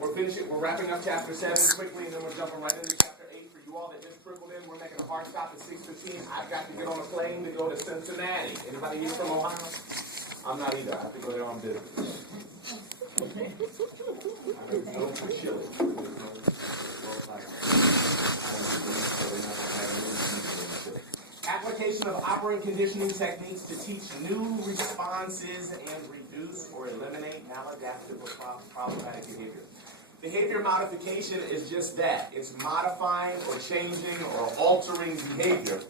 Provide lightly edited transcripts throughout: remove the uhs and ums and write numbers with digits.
We're wrapping up chapter 7 quickly, and then we're jumping right into chapter 8. For you all that just trickled in, we're making a hard stop at 6:15. I've got to get on a plane to go to Cincinnati. Anybody here from Ohio? I'm not either. I have to go there on business. No chili. Application of operant conditioning techniques to teach new responses and reduce or eliminate maladaptive or problematic behavior. Behavior modification is just that. It's modifying or changing or altering behavior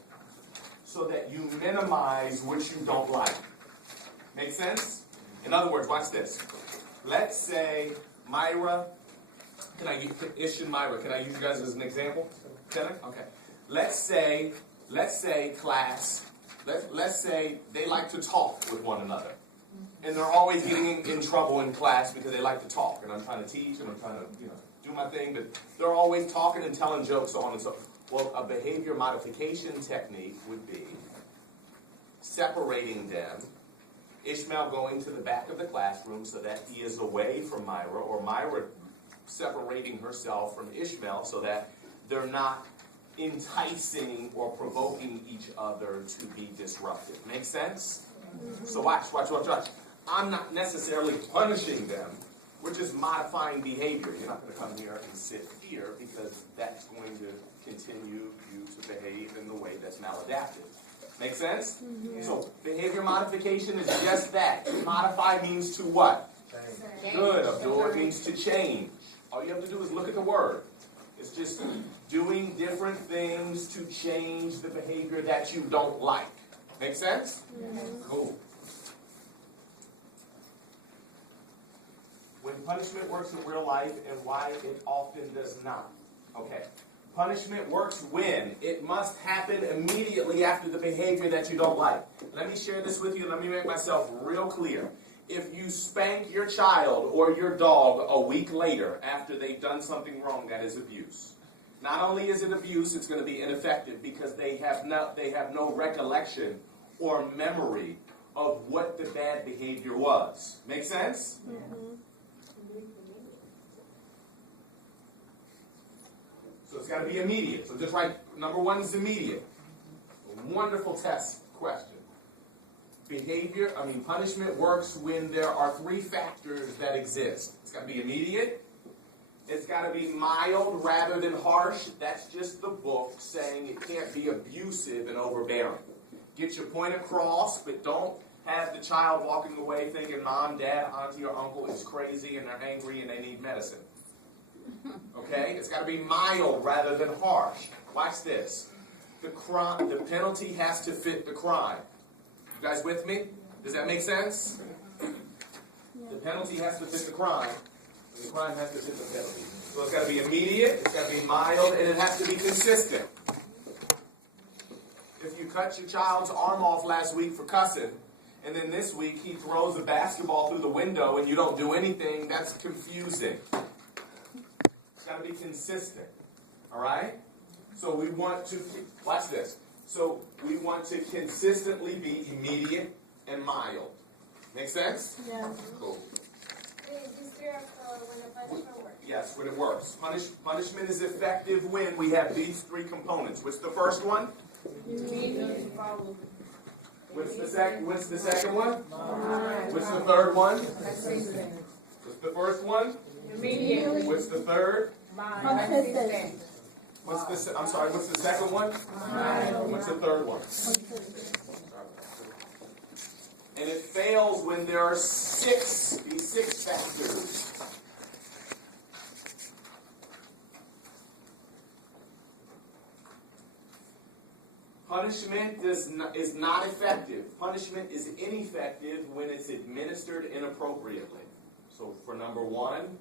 so that you minimize what you don't like. Make sense? In other words, watch this. Let's say Myra, can I use you guys as an example? Okay. Let's say class, let's say they like to talk with one another. And they're always getting in trouble in class because they like to talk. And I'm trying to teach and I'm trying to, do my thing, but they're always talking and telling jokes, so on and so forth. Well, a behavior modification technique would be separating them. Ishmael going to the back of the classroom so that he is away from Myra, or Myra separating herself from Ishmael so that they're not enticing or provoking each other to be disruptive. Make sense? So watch. I'm not necessarily punishing them. We're just modifying behavior. You're not going to come here and sit here because that's going to continue you to behave in the way that's maladaptive. Make sense? Mm-hmm. So behavior modification is just that. Modify means to what? Change. Good. Abdul, it means to change. All you have to do is look at the word. It's just doing different things to change the behavior that you don't like. Make sense? Mm-hmm. Cool. When punishment works in real life and why it often does not. Okay. Punishment works when it must happen immediately after the behavior that you don't like. Let me share this with you. Let me make myself real clear. If you spank your child or your dog a week later after they've done something wrong, that is abuse. Not only is it abuse, it's going to be ineffective because they have no recollection or memory of what the bad behavior was. Make sense? Mm-hmm. So it's got to be immediate. So just write, number 1 is immediate. A wonderful test question. Punishment works when there are 3 factors that exist. It's got to be immediate. It's got to be mild rather than harsh. That's just the book saying it can't be abusive and overbearing. Get your point across, but don't have the child walking away thinking mom, dad, auntie, or uncle is crazy and they're angry and they need medicine. Okay? It's got to be mild rather than harsh. Watch this. The penalty has to fit the crime. You guys with me? Does that make sense? The penalty has to fit the crime, and the crime has to fit the penalty. So it's got to be immediate, it's got to be mild, and it has to be consistent. If you cut your child's arm off last week for cussing, and then this week he throws a basketball through the window and you don't do anything, that's confusing. It's got to be consistent. All right? So we want to, watch this. So we want to consistently be immediate and mild. Make sense? Yeah. Cool. Is there when the punishment works? Yes, when it works. Punishment is effective when we have these 3 components. What's the first one? Immediate. What's the second one? What's the third one? What's the first one? Immediate. What's the third? Consistent. What's the second one? What's the third one? And it fails when there are these 6 factors. Punishment is not effective. Punishment is ineffective when it's administered inappropriately. So for number 1,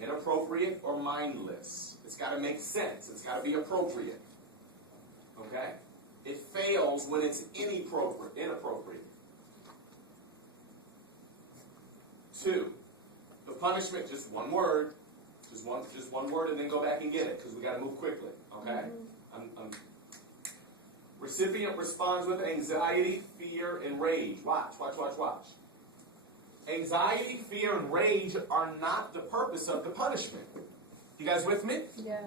inappropriate or mindless. It's got to make sense. It's got to be appropriate. Okay? It fails when it's inappropriate. 2, the punishment, just one word, just one word, and then go back and get it, because we got to move quickly. Okay? Recipient responds with anxiety, fear, and rage. Watch. Anxiety, fear, and rage are not the purpose of the punishment. You guys with me? Yeah.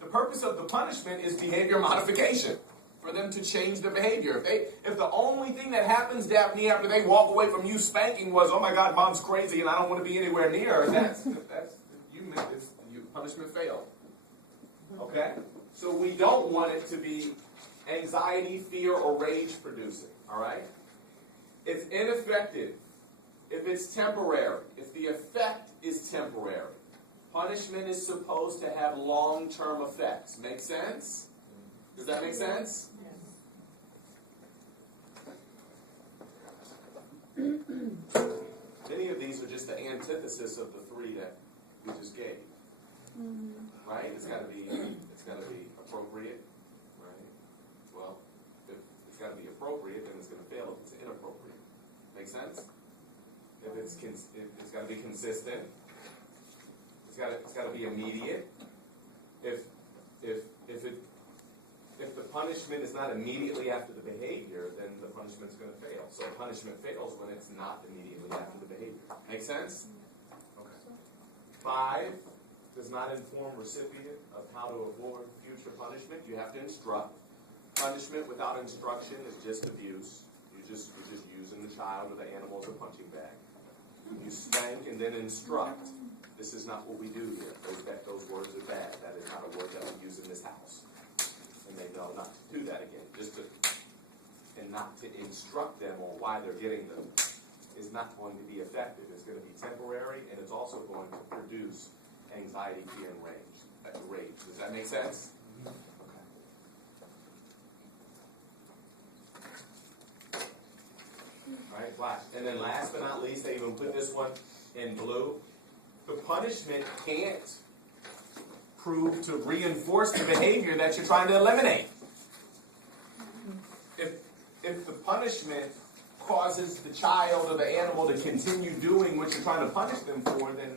The purpose of the punishment is behavior modification. For them to change their behavior. If the only thing that happens, Daphne, after they walk away from you spanking was, oh my God, mom's crazy and I don't want to be anywhere near her, punishment failed. Okay? So we don't want it to be anxiety, fear, or rage producing. All right? It's ineffective if it's temporary, if the effect is temporary. Punishment is supposed to have long-term effects. Make sense? Does that make sense? Many of these are just the antithesis of the three that we just gave. Right? It's got to be appropriate. Right? Well, if it's got to be appropriate, then it's going to fail if it's inappropriate. Make sense? If it's got to be consistent. It's got to be immediate. If the punishment is not immediately after the behavior, then the punishment's going to fail. So punishment fails when it's not immediately after the behavior. Make sense? Okay. 5, does not inform recipient of how to avoid future punishment. You have to instruct. Punishment without instruction is just abuse. You're just using the child or the animal as a punching bag. You spank and then instruct. This is not what we do here. Those words are bad. That is not a word that we use in this house. And they know not to do that again. And not to instruct them on why they're getting them is not going to be effective. It's going to be temporary, and it's also going to produce anxiety, fear, and rage. Does that make sense? Okay. All right, flash. And then last but not least, I even put this one in blue. The punishment can't prove to reinforce the behavior that you're trying to eliminate. If the punishment causes the child or the animal to continue doing what you're trying to punish them for, then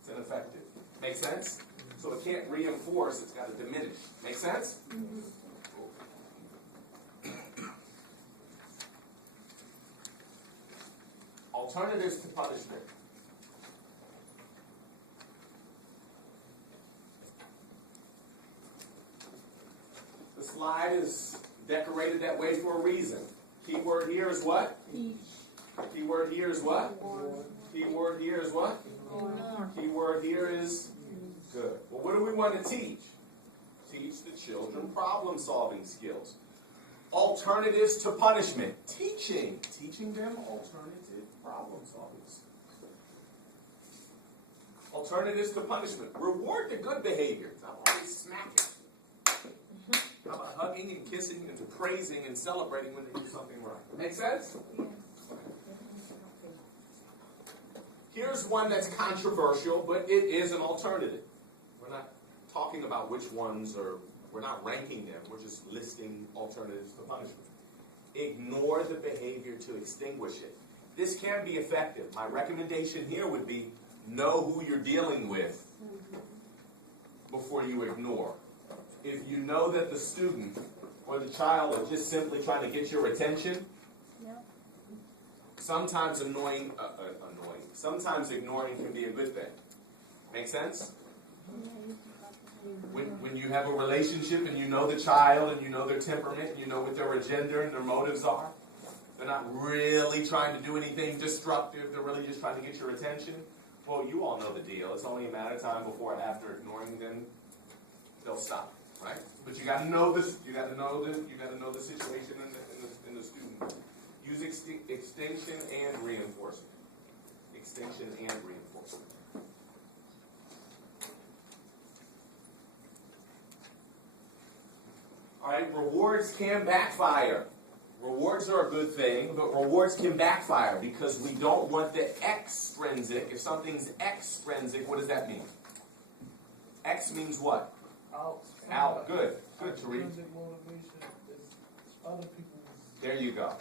it's ineffective. Make sense? So it can't reinforce, it's got to diminish. Make sense? Alternatives to punishment. The slide is decorated that way for a reason. Keyword here is what? Teach. Keyword here is what? Keyword here is what? Keyword here is good. Well, what do we want to teach? Teach the children problem-solving skills. Alternatives to punishment. Teaching them alternative problem-solving skills. Alternatives to punishment. Reward the good behavior. Not always smacking. How about hugging and kissing and praising and celebrating when they do something right? Make sense? Here's one that's controversial, but it is an alternative. We're not talking about which ones are, we're not ranking them, we're just listing alternatives to punishment. Ignore the behavior to extinguish it. This can be effective. My recommendation here would be know who you're dealing with before you ignore. If you know that the student or the child are just simply trying to get your attention, sometimes sometimes ignoring can be a good thing. Make sense? When you have a relationship and you know the child and you know their temperament, and you know what their agenda and their motives are, they're not really trying to do anything destructive, they're really just trying to get your attention, well, you all know the deal. It's only a matter of time before and after ignoring them, they'll stop. Right? But you got to know this. You got to know the situation in the student. Use extinction and reinforcement. Extinction and reinforcement. All right. Rewards can backfire. Rewards are a good thing, but rewards can backfire because we don't want the extrinsic. If something's extrinsic, what does that mean? X means what? Out. Good. Good, Tariq. There you go.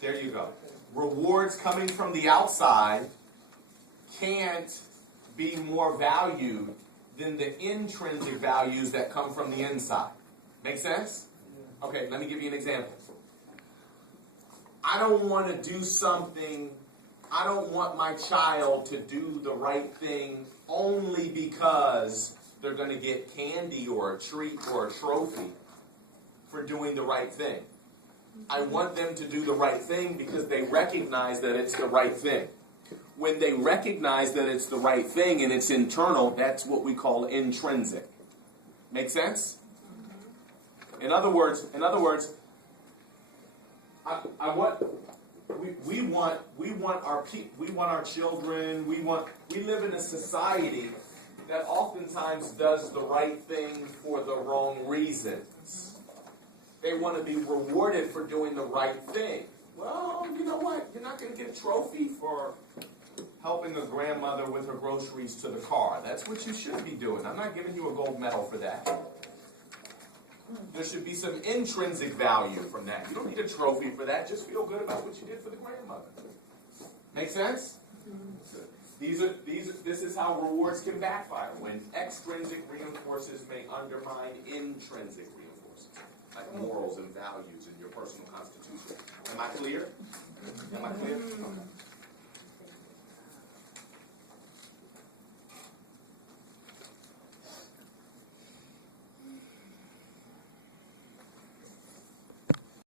There you go. Rewards coming from the outside can't be more valued than the intrinsic values that come from the inside. Make sense? Okay, let me give you an example. I don't want to do something I don't want my child to do the right thing only because they're going to get candy or a treat or a trophy for doing the right thing. I want them to do the right thing because they recognize that it's the right thing. When they recognize that it's the right thing and it's internal, that's what we call intrinsic. Make sense? In other words, we want our children. We live in a society that oftentimes does the right thing for the wrong reasons. They want to be rewarded for doing the right thing. Well, you know what? You're not going to get a trophy for helping a grandmother with her groceries to the car. That's what you should be doing. I'm not giving you a gold medal for that. There should be some intrinsic value from that. You don't need a trophy for that. Just feel good about what you did for the grandmother. Make sense? This is how rewards can backfire, when extrinsic reinforcers may undermine intrinsic reinforcers, like morals and values in your personal constitution. Am I clear? Am I clear?